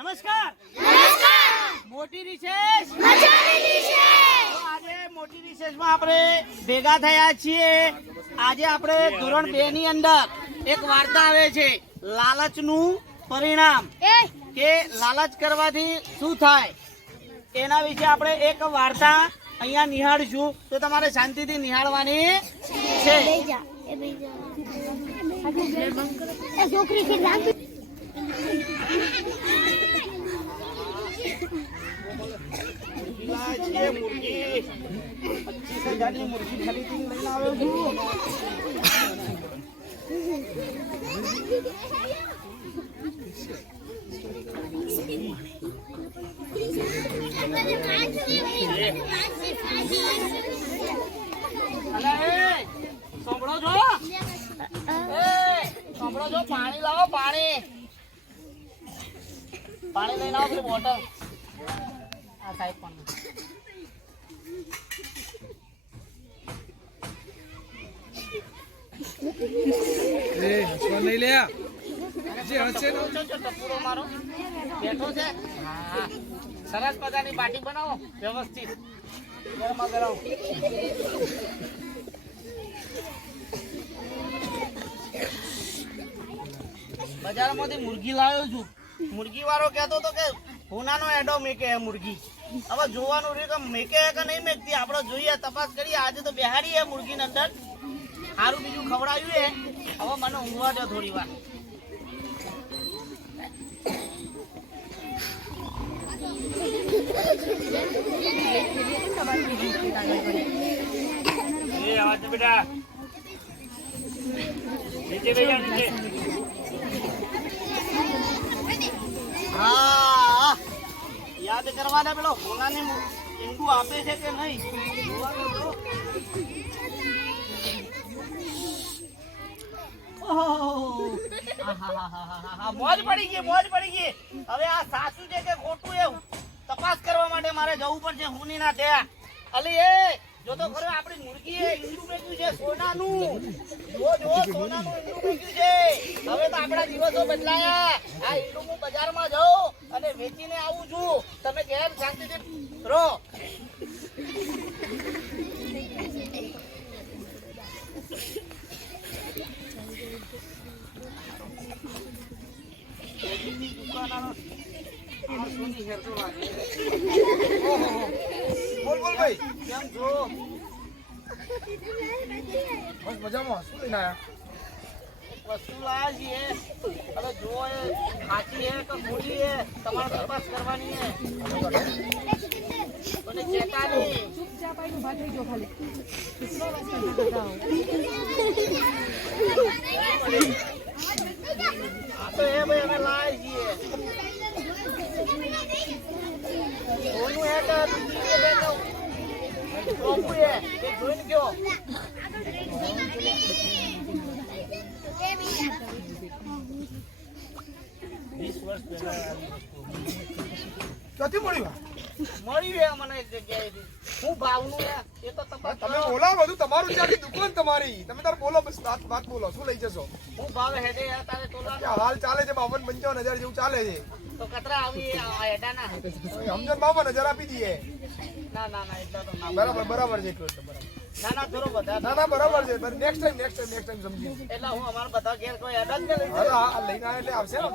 નમસ્કાર. મોટી રિસેસ આજે મોટી રિસેસમાં આપણે ભેગા થયા છીએ. આજે આપણે ધોરણ 2 ની અંદર એક વાર્તા આવે છે, લાલચનું પરિણામ. કે લાલચ કરવાથી શું થાય એના વિશે આપણે એક વાર્તા અહીંયા નિહાળીશું. તો તમારે શાંતિથી નિહાળવાની છે. મુર્ગી 25,000 ની મુર્ગી ખરીદીને લઈને આવ્યો છું. સાંભળો છો? પાણી લાવો, પાણી લઈને આવો. પેલી બોટલ આ સાહેબ પણ બેઠો છે. સરસ મજાની બાટી બનાવો, વ્યવસ્થિત ગરમા ગરમ. બજારમાંથી મુર્ગી લાવ્યો છું. મુર્ગી વાળો કહેતો હતો કે હોનાનો એડો મેકે મુર્ગી. હવે જોવાનું રહ્યું કે મેકે કે નહીં મેકતી. આપણે જોઈએ, તપાસ કરીએ. આજે તો બેહાડી મુર્ગીની અંદર. સારું બીજું ખવડાવ્યું. હવે મને ઊંઘવા દો થોડી વાર. બેટા નીચે બેસા, નીચે. હા, યાદ કરવાના. પેલો હોનાને ઈંડું આપે છે કે નહીં મોજ પડી ગઈ, મોજ પડી ગઈ. હવે આ સાચું છે કે ખોટું એવું તપાસ કરવા માટે મારે જવું પડશે. હુની ના ત્યાં અલી એ જો તો ખરો આપણી મુર્ગી ઈંડું મેક્યું છે સોનાનું. જો સોનાનું ઈંડું મેક્યું છે. હવે તો આપણા દિવસો બદલાયા. આ ઈંડું હું બજારમાં જાઉં અને વેચીને આવું છું. તમે ઘેર શાંતિથી રહો. બોલ ભાઈ, કેમ છો? બસ મજામાં. શું લઈને આયા? વસ્તુ લાયા છીએ. હવે જો સાચી હે કે ખોટી હે તમારે તપાસ કરવાની હે. અને ચેતા નહીં. ચૂપચાપ આવીને ઉભા થઈ જાઓ. ખાલી કેટલો રસ્તો બતાવો. આ તો એ ભાઈ અમે લાયા છીએ. સોનું હે કે દૂધી હે કે રોપું હે એ જોઈને કયો. 20 વર્ષ પહેલા ક્યાંથી મળ્યું મને એક જગ્યાએથી. હું ભાવનું એ તો તપાસ તમે બોલો. બધું તમારું ત્યાંથી દુકાન તમારી. તમે તાર બોલો, બસ વાત બોલો. શું લઈ જશો? હું ભાવે હેડે તારે તોલા હાલ ચાલે છે 52-55 હજાર જેવું ચાલે છે. તો કતરા આવી હેડાના સમજણ 52,000 આપી દઈએ. ના એટલા તો ના. બરાબર છે. ના થોડો બધા. ના બરાબર છે. નેક્સ્ટ ટાઈમ સમજી. એટલે હું અમારા બધા ઘેર કોઈ હેડા જ લઈ લઈને એટલે આવશે ને.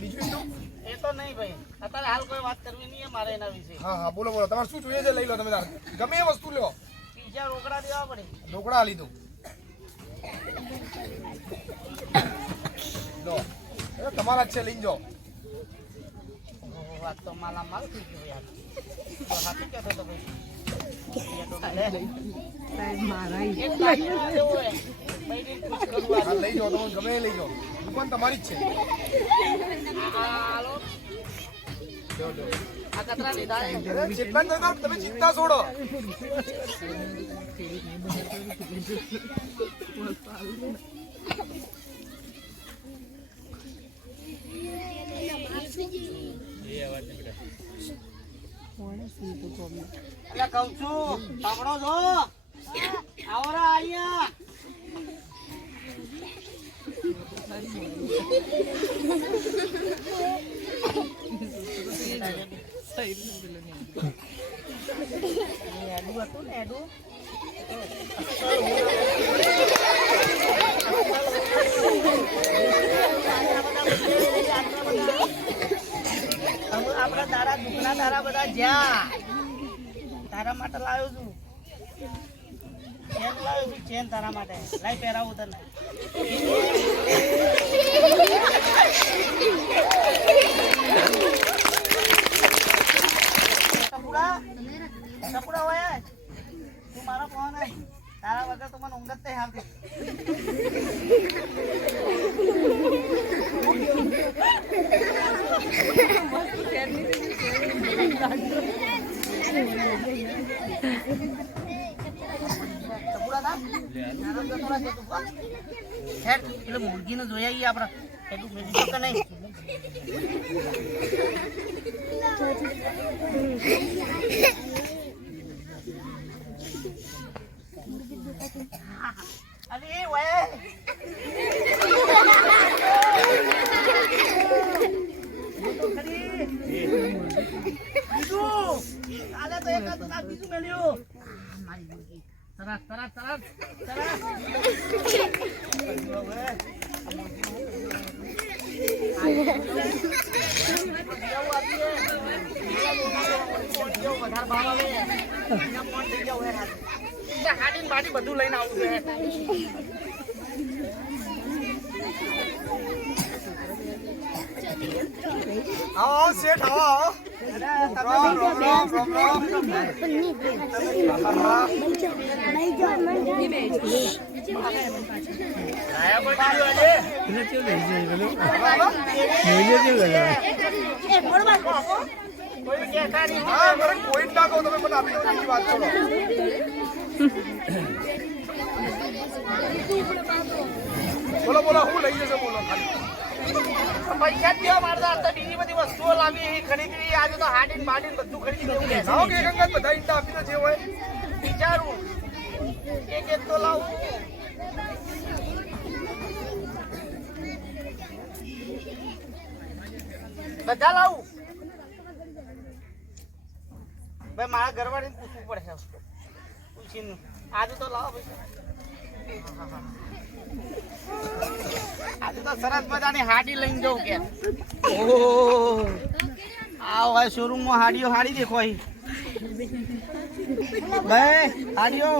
બીજું એ તો નહીં ભાઈ. અત્યારે હાલ કોઈ વાત કરવી નહીં મારે એના વિશે. હા બોલો. તમારે શું જોઈએ છે લઈ લો. તમે ગમે એ વસ્તુ લો. પીઝા રોકડા દેવા પડે. રોકડા લીધું લો. તમારા જ છે, લઈ જાઓ. વાત તો માલામાલ થઈ ગયો યાર. હાથી કહેતો હતો ભાઈ. લઈ જાઓ તમે, ગમે લઈ જાઓ. દુકાન તમારી જ છે. તમે ચિંતા છોડો. કઉ છું સાંભળો છો? આવરા અહીંયા આપડા તારા દુખના તારા બધા જ્યાં તારા માટે લાવ્યો છું. ચેન લાવ્યો છું, ચેન તારા માટે. લાઈ પહેરાવું તને. ટપુડા હોય તું મારો ફોન તારા વગર તો મને ઊંઘ જ નહીં આવતી. મુરગી ને જોઈ આવીએ આપડે એટલું મેળવી શકે નહીં. અરે ઓય કાલે તો એક હતું ના બીજું મળ્યું. સરસ સરસ સરસ સરસ. હાડી બધું લઈને આવું છે. આવો શેઠ આવો. કોઈ જ ના કહો તમે મને આપી દો બીજી વાત કરો. બોલો બોલો હું લઈ જશે બોલો ખાલી પૈસા જ દેવા મારતા હતા. બીજી બધી વસ્તુઓ લાવી ખરીદી. આજે તો હાડીને બાડીને બધું ખરીદી દેવું. લાવો કે એક અંગત બધા ઈંડા આપી દો જે હોય. વિચારું એક એક તો લાવું. બધા લાવું ભાઈ. મારા ઘરવાળીને પૂછવું પડે. પૂછીને આજે તો લાવો પૈસા. આજે તો સરસ મજાની હાડી લઈને જવું કે. ઓહ આ હોય શોરૂમમાં હાડીઓ હાડી દેખો અહીં. ભાઈ હાડીઓ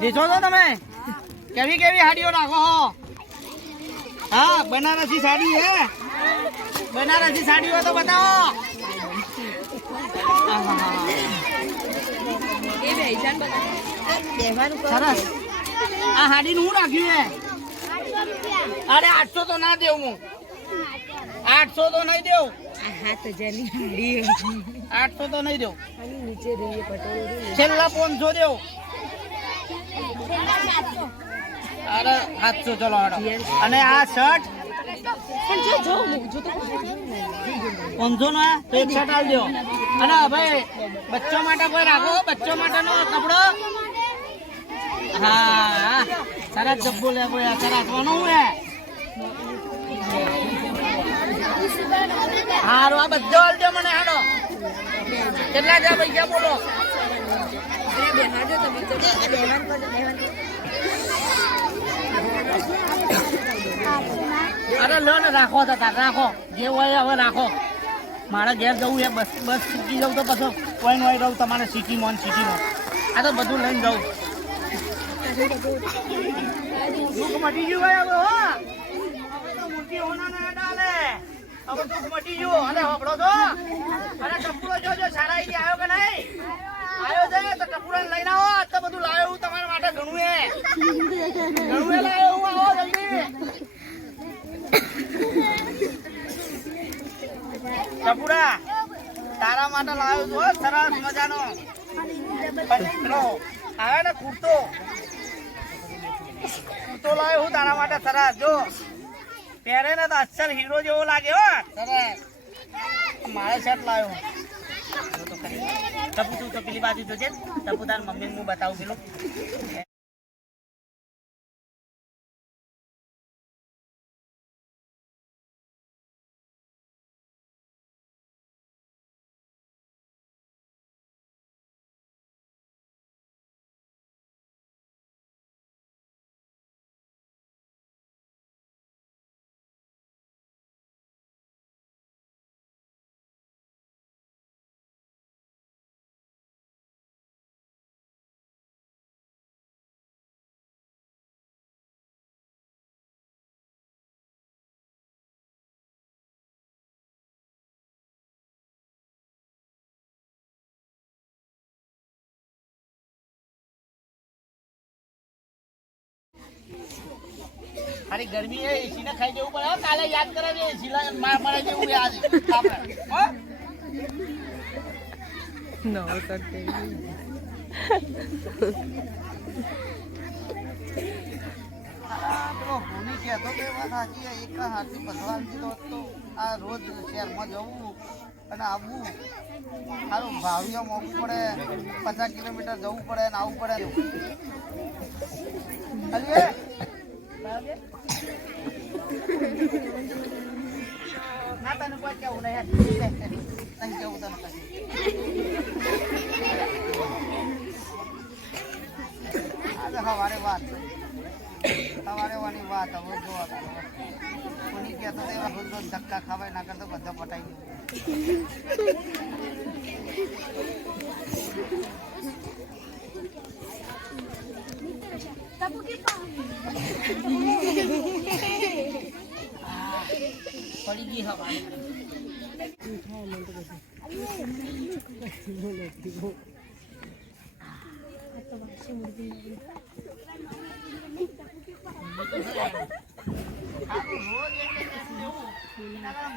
દેખો છો તમે? કેવી કેવી હાડીઓ નાખો? હા બનારસી સાડી હે. બનારસી સાડી હોય તો બતાવો. સરસ. આ હાડીનું શું રાખ્યું હે? અરે 800 તો ના દેવું હું. 800 તો નહીં દેવું. 800 તો નહીં દેવું. છેલ્લા 500 દેવું. અરે 700 ચલો હાડો. અને આ શર્ટ 500 નો તો એક શર્ટ આલ દો. અને ભાઈ બચ્ચો માટે કોઈ રાખો. બચ્ચો માટેનો કપડો. હા સરસ જબ્બો લે કોઈ સરસ વાનું હે. હારો આ બધો આલજો મને. હાડો કેટલા છે પૈસા બોલો? અરે લો ને રાખો તો તાર રાખો. જે હોય હવે રાખો. મારે ઘેર જવું છે. બસ બસ શીખી જવું તો પછી કોઈ હોય રહું તમારે સિટીમાં સિટીમાં. આ તો બધું લઈને જવું. દુઃખ મટી ગયું ભાઈ હવે. હવે તો મૂર્તિ હોના ના ડાલે. હવે દુઃખ મટી ગયું. અરે હોબળો છો? અરે ટપુરો જોજો સારા આવી આવ્યો કે નહીં? આવ્યો છે તો ટપુરા લઈને આવો. આજ તો બધું લાવ્યો હું તમારા માટે. ઘણું એ લાવ્યો હું. આવો જલ્દી. ટપુરા તારા માટે લાવ્યો છું સરસ મજાનો આવે ને કુર્તો. કુર્તો લાવ્યો હું તારા માટે સરસ. જો પહેરે ને તો અસલ હીરો જેવો લાગે હો. સરસ. મારે શર્ટ લાવ્યો. ટપુ તું તો પેલી બાજુ જોજે. ટપુ તાર મમ્મી હું બતાવું પેલું. મારી ગરમી એ એસી ને ખાઈ જવું પડે હો. કાલે યાદ કરાવે એસી માર મળે જેવું યાદ આપણે હો. પેલો ભૂલી કહેતો તો એ વાત સાચી. એક હાથથી ભગવાન કીધો તો આ રોજ શહેરમાં જવું અને આવવું સારું ભાવિયો મોકવું પડે. 50 કિલોમીટર જવું પડે ને આવવું પડે. ના તને કોઈ કેવું નહીં કેવું તને આજે સવારે વાત સવારે વાની વાત હવે જો કોની કહેતો તો એવા રોજ રોજ ધક્કા ખાવાય ના કરતો બધા પટાઈ પડી ગઈ હવા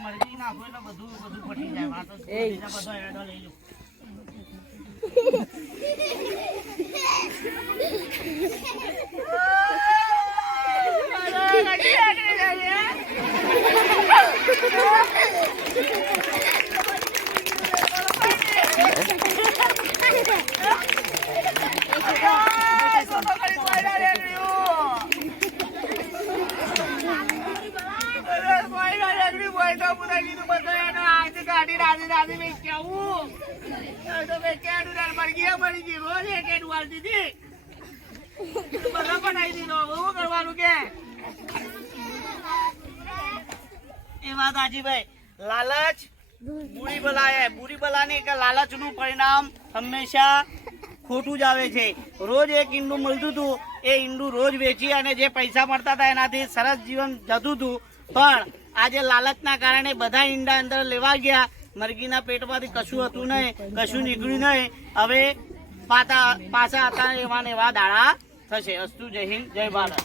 મરજી નાખો એટલે બધું પટી જાય. વાતો બધો એડો લઈ લો. લાલચ બુરી બલા બુરી બલાની કે લાલચ નું પરિણામ હંમેશા ખોટું જ આવે છે. રોજ એક ઈંડું મળતું હતું એ ઈંડું રોજ વેચી અને જે પૈસા મળતા હતા એનાથી સરસ જીવન જતું હતું. પણ આજે લાલચના કારણે બધા ઈંડા અંદર લેવા ગયા. મરઘીના પેટમાંથી કશું હતું નહીં, કશું નીકળ્યું નહીં. હવે પાછા હતા એવા ને એવા દાડા થશે. અસ્તુ જય હિન્દ જય ભારત.